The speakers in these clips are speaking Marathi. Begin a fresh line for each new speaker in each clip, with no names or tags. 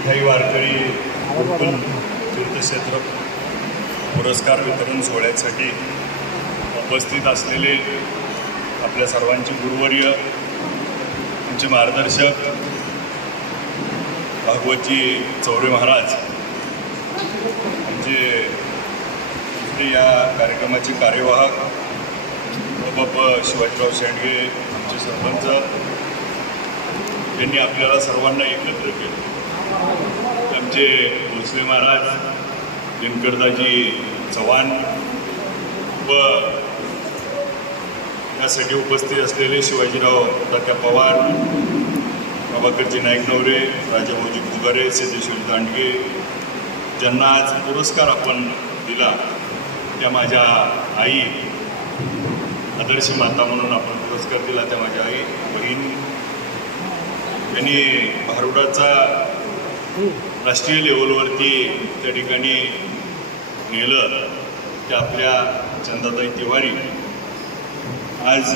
विठाई वारकरी गुरुकुल तीर्थक्षेत्र पुरस्कार वितरण सोहळ्यासाठी उपस्थित असलेले आपल्या सर्वांचे गुरुवर्य त्यांचे मार्गदर्शक भागवतजी चौरे महाराज आमचे इथे या कार्यक्रमाचे कार्यवाहक बाप शिवाजीराव शेंडगे आमचे सरपंच यांनी आपल्याला सर्वांना एकत्र केलं. आमचे भोसले महाराज दिनकरदाजी चव्हाण व यासाठी उपस्थित असलेले शिवाजीराव तात्या पवार प्रभाकरजी नाईक नवरे राजाभाऊजी फुगारे सिद्धेश्वर दांडगे ज्यांना आज पुरस्कार आपण दिला त्या माझ्या आई आदर्श माता म्हणून आपण पुरस्कार दिला त्या माझ्या आई बहीण त्यांनी भारुडाचा राष्ट्रीय लेवलवरती त्या ठिकाणी नेलं त्या आपल्या चंदाताई तिवारी आज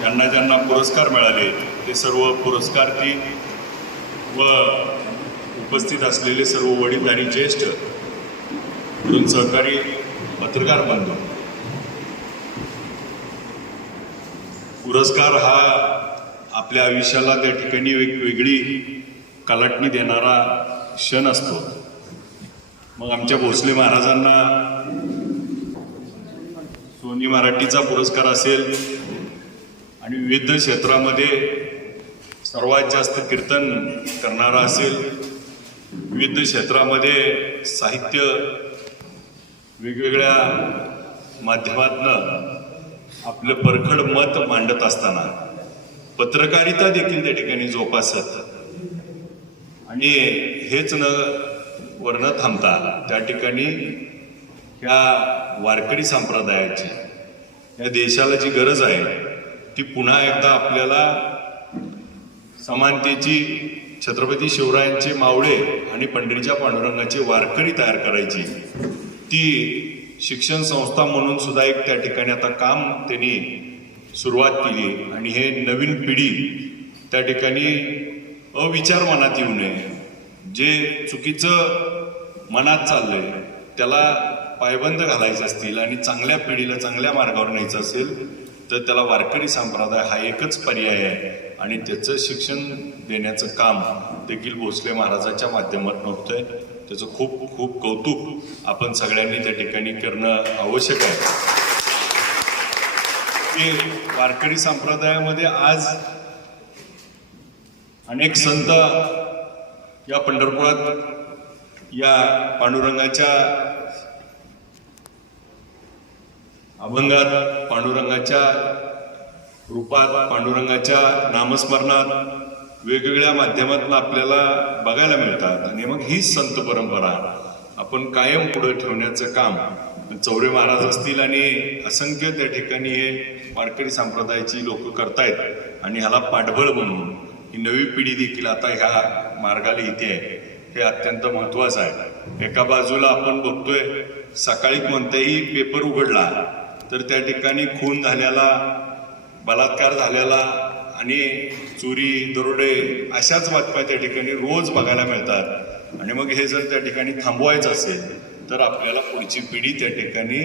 ज्यांना ज्यांना पुरस्कार मिळाले ते सर्व पुरस्कार्थी व उपस्थित असलेले सर्व वडील आणि ज्येष्ठ म्हणून सहकारी पत्रकार बांधव पुरस्कार हा आपल्या आयुष्याला त्या ठिकाणी एक वेगळी कलाटणी देणारा क्षण असतो. मग आमच्या भोसले महाराजांना सोनी मराठीचा पुरस्कार असेल आणि विविध क्षेत्रामध्ये सर्वात जास्त कीर्तन करणारा असेल विविध क्षेत्रामध्ये साहित्य वेगवेगळ्या माध्यमातनं आपलं परखड मत मांडत असताना पत्रकारिता देखील त्या ठिकाणी जोपासत. आणि हेच न वर्ण थांबता त्या ठिकाणी ह्या वारकरी संप्रदायाची या देशाला जी गरज आहे ती पुन्हा एकदा आपल्याला समानतेची छत्रपती शिवरायांचे मावळे आणि पंढरीच्या पांडुरंगाचे वारकरी तयार करायची ती शिक्षण संस्था म्हणून सुद्धा एक त्या ठिकाणी आता काम त्यांनी सुरुवात केली आणि हे नवीन पिढी त्या ठिकाणी अविचार मनात येऊ नये. जे चुकीचं मनात चाललंय त्याला पायबंद घालायचं असतील आणि चांगल्या पिढीला चांगल्या मार्गावर न्यायचं असेल तर त्याला वारकरी संप्रदाय हा एकच पर्याय आहे. आणि त्याचं शिक्षण देण्याचं काम देखील भोसले महाराजाच्या माध्यमातून होतंय. त्याचं खूप खूप कौतुक आपण सगळ्यांनी त्या ठिकाणी करणं आवश्यक आहे. की वारकरी संप्रदायामध्ये आज अनेक संत या पंढरपुरात या पांडुरंगाच्या अभंगात पांडुरंगाच्या रूपात पांडुरंगाच्या नामस्मरणात वेगवेगळ्या माध्यमातून आपल्याला बघायला मिळतात. आणि मग हीच संत परंपरा आपण कायम पुढे ठेवण्याचं काम चौरे महाराज असतील आणि असंख्य त्या ठिकाणी हे वारकरी संप्रदायाची लोक करतायत आणि ह्याला पाठबळ म्हणून ही नवी पिढी देखील आता ह्या मार्गाला येते आहे. हे अत्यंत महत्वाचं आहे. एका बाजूला आपण बघतोय सकाळी कोणताही पेपर उघडला तर त्या ठिकाणी खून झाल्याला बलात्कार झालेला आणि चोरी दरोडे अशाच बातम्या त्या ठिकाणी रोज बघायला मिळतात. आणि मग हे जर त्या ठिकाणी थांबवायचं असेल तर आपल्याला पुढची पिढी त्या ठिकाणी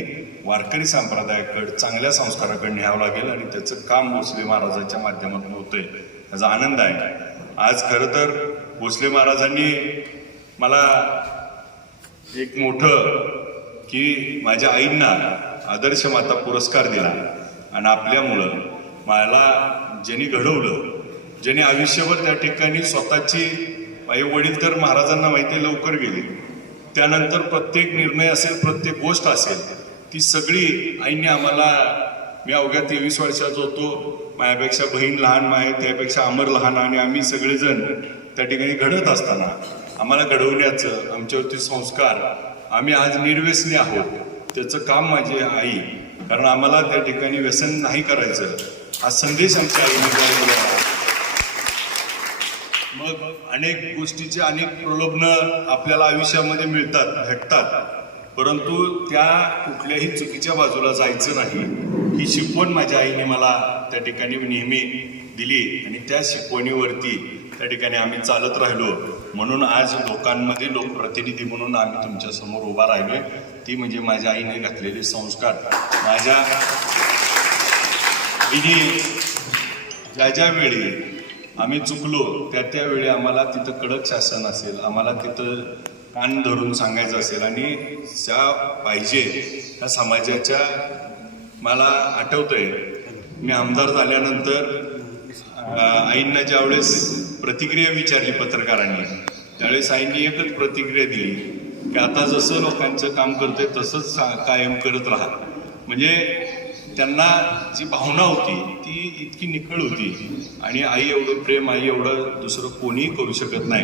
वारकरी संप्रदायाकडे चांगल्या संस्काराकडे न्यावं लागेल आणि त्याचं काम भोसले महाराजांच्या माध्यमातून होतंय. त्याचा आनंद आहे. आज खरं तर भोसले महाराजांनी मला एक मोठं की माझ्या आईंना आदर्श माता पुरस्कार दिला आणि आपल्यामुळं मला ज्यांनी घडवलं ज्यांनी आयुष्यभर त्या ठिकाणी स्वतःची माझे वडील तर महाराजांना माहिती लवकर गेले. त्यानंतर प्रत्येक निर्णय असेल प्रत्येक गोष्ट असेल ती सगळी आईने आम्हाला मी अवघ्या तेवीस वर्षाचा होतो माझ्यापेक्षा बहीण लहान माय त्यापेक्षा अमर लहान आणि आम्ही सगळेजण त्या ठिकाणी घडत असताना आम्हाला घडवण्याचं आमच्यावरती संस्कार आम्ही आज निर्व्यसनी आहोत. त्याचं काम माझी आई कारण आम्हाला त्या ठिकाणी व्यसन नाही करायचं. हा संदेश आमच्या आईने दिला. मग अनेक गोष्टीचे अनेक प्रलोभनं आपल्याला आयुष्यामध्ये मिळतात भेटतात. परंतु त्या कुठल्याही चुकीच्या बाजूला जायचं नाही. ही शिकवण माझ्या आईने मला त्या ठिकाणी नेहमी दिली आणि त्या शिकवणीवरती त्या ठिकाणी आम्ही चालत राहिलो. म्हणून आज लोकांमध्ये लोकप्रतिनिधी म्हणून आम्ही तुमच्यासमोर उभा राहिलोय. ती म्हणजे माझ्या आईने घातलेले संस्कार. माझ्या आईने ज्या ज्यावेळी आम्ही चुकलो त्या त्यावेळी आम्हाला तिथं कडक शासन असेल आम्हाला तिथं कान धरून सांगायचं असेल आणि ज्या पाहिजे त्या समाजाच्या मला आठवतंय. मी आमदार झाल्यानंतर आईंना ज्यावेळेस प्रतिक्रिया विचारली पत्रकारांनी त्यावेळेस आईंनी एकच प्रतिक्रिया दिली की आता जसं लोकांचं काम करतोय तसंच सा- कायम करत राहा. म्हणजे त्यांना जी भावना होती ती इतकी निखळ होती. आणि आई एवढं प्रेम आई एवढं दुसरं कोणीही करू शकत नाही.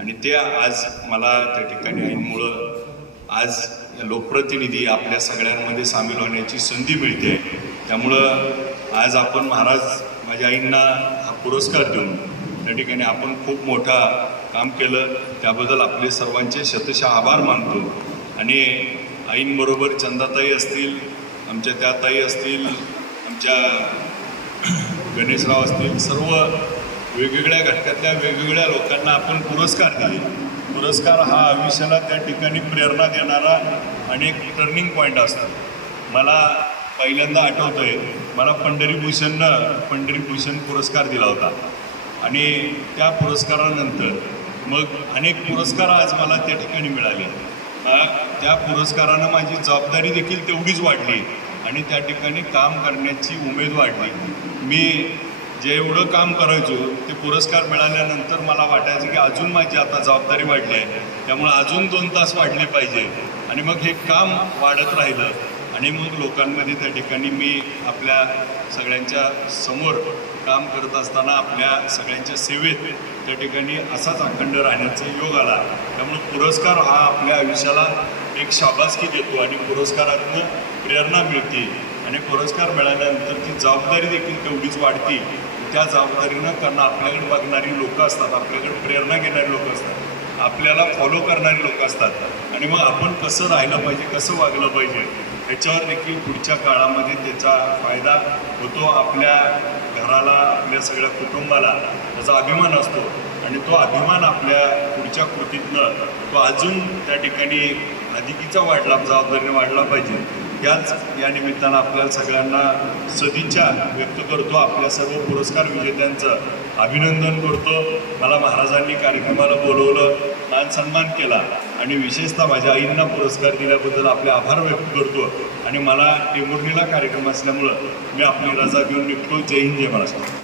आणि ते आज मला त्या ठिकाणी आईंमुळं आज लोकप्रतिनिधी आपल्या सगळ्यांमध्ये सामील होण्याची संधी मिळते. त्यामुळं आज आपण महाराज माझ्या आईंना हा पुरस्कार देऊन त्या ठिकाणी आपण खूप मोठा काम केलं. त्याबद्दल आपले सर्वांचे शतशः आभार मानतो. आणि आईंबरोबर चंदाताई असतील आमच्या त्या ताई असतील आमच्या गणेशराव असतील सर्व वेगवेगळ्या घटकातल्या वेगवेगळ्या लोकांना आपण पुरस्कार दिले. पुरस्कार हा आयुष्याला त्या ठिकाणी प्रेरणा देणारा आणि एक टर्निंग पॉईंट असतो मला पहिल्यांदा आठवतोय मला पंढरीभूषणनं पंढरीभूषण पुरस्कार दिला होता. आणि त्या पुरस्कारानंतर मग अनेक पुरस्कार आज मला त्या ठिकाणी मिळाले. त्या पुरस्कारानं माझी जबाबदारी देखील तेवढीच वाढली आणि त्या ठिकाणी काम करण्याची उमेद वाढली. मी जे एवढं काम करायचो ते पुरस्कार मिळाल्यानंतर मला वाटायचं की अजून माझी आता जबाबदारी वाढली आहे. त्यामुळे अजून दोन तास वाढले पाहिजे. आणि मग हे काम वाढत राहिलं. आणि मग लोकांमध्ये त्या ठिकाणी मी आपल्या सगळ्यांच्या समोर काम करत असताना आपल्या सगळ्यांच्या सेवेत त्या ठिकाणी असाच अखंड राहण्याचा योग आला. त्यामुळे पुरस्कार हा आपल्या आयुष्याला एक शाबासकी देतो आणि पुरस्कारातून प्रेरणा मिळते. आणि पुरस्कार मिळाल्यानंतर ती जबाबदारी देखील तेवढीच वाढते. त्या जबाबदारीनं कारण आपल्याकडे बघणारी लोकं असतात आपल्याकडे प्रेरणा घेणारी लोकं असतात आपल्याला फॉलो करणारी लोक असतात. आणि मग आपण कसं राहिलं पाहिजे कसं वागलं पाहिजे? त्याच्यावर देखील पुढच्या काळामध्ये त्याचा फायदा होतो आपल्या घराला आपल्या सगळ्या कुटुंबाला. त्याचा अभिमान असतो. आणि तो अभिमान आपल्या पुढच्या कृतीतनं तो अजून त्या ठिकाणी अधिकीचा वाढला जबाबदारीने वाढला पाहिजे. याच या निमित्तानं आपल्या सगळ्यांना सदिच्छा व्यक्त करतो. आपल्या सर्व पुरस्कार विजेत्यांचं अभिनंदन करतो. मला महाराजांनी कार्यक्रमाला बोलवलं मान सन्मान केला आणि विशेषतः माझ्या आईंना पुरस्कार दिल्याबद्दल आपले आभार व्यक्त करतो. आणि मला टेमुर्णीला कार्यक्रम असल्यामुळं मी आपली रजा घेऊन निघतो. जय हिंद जय महाराष्ट्र.